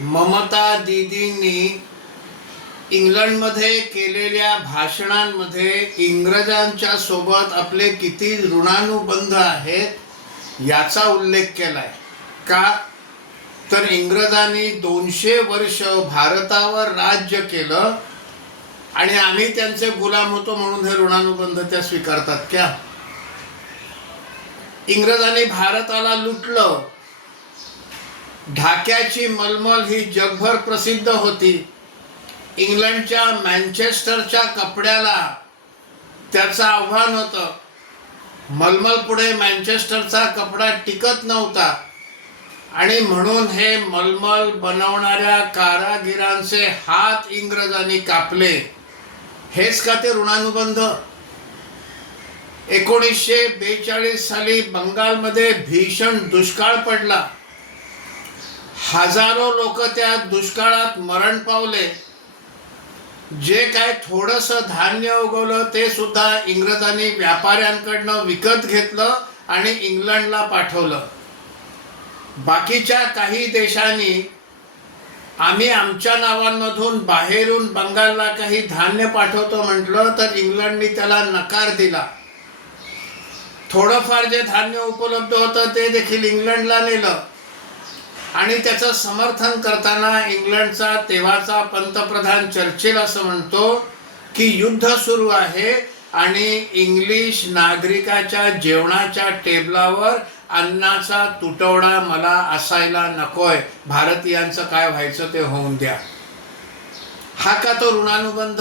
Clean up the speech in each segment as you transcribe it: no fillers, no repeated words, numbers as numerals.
ममता दीदींनी इंग्लंडमध्ये केलेल्या भाषणांमध्ये इंग्रजांच्या सोबत आपले किती ऋणानुबंध आहेत याचा उल्लेख केलाय का? तर इंग्रजांनी 200 वर्ष भारतावर राज्य केलं आणि आम्ही त्यांचे गुलाम होतो म्हणून हे ऋणानुबंध त्या स्वीकारतात क्या? इंग्रजांनी भारताला लुटलं. ढाक्याची मलमल ही जगभर प्रसिद्ध होती. इंग्लंडच्या मँचेस्टरच्या कपड्याला त्याचं आव्हान होतं. मलमल पुढे मँचेस्टरचा कपडा टिकत नव्हता आणि म्हणून हे मलमल बनवणाऱ्या कारागिरांचे हात इंग्रजांनी कापले. हेच का ते ऋणानुबंध? 1942 साली बंगालमध्ये भीषण दुष्काळ पडला. हजारो लोक त्या दुष्काळात मरण पावले. जे काय थोडंसं धान्य उगवलं ते सुद्धा इंग्रजांनी व्यापाऱ्यांकडनं विकत घेतलं आणि इंग्लंडला पाठवलं. बाकीच्या काही देशांनी आम्ही आमच्या नावांमधून बाहेरून बंगालला काही धान्य पाठवतो म्हटलं तर इंग्लंडनी त्याला नकार दिला. थोडंफार जे धान्य उपलब्ध होतं ते देखील इंग्लंडला नेलं आणि त्याचं समर्थन करताना इंग्लंडचा तेव्हाचा पंतप्रधान चर्चिल असं म्हणतो की युद्ध सुरू आहे आणि इंग्लिश नागरिकाच्या जेवणाच्या टेबलावर अन्नाचा तुटवडा मला असायला नकोय. भारतीयांचं काय व्हायचं ते होऊन द्या. हा का तो ऋणानुबंध?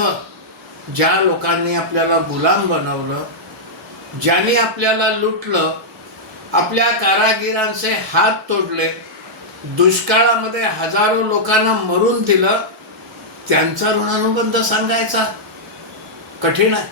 ज्या लोकांनी आपल्याला गुलाम बनवलं, ज्यांनी आपल्याला लुटलं, आपल्या कारागिरांचे हात तोडले, दुष्काळामध्ये हजारो लोकांना मरून दिलं, त्यांचा ऋणानुबंध सांगायचा कठीण आहे.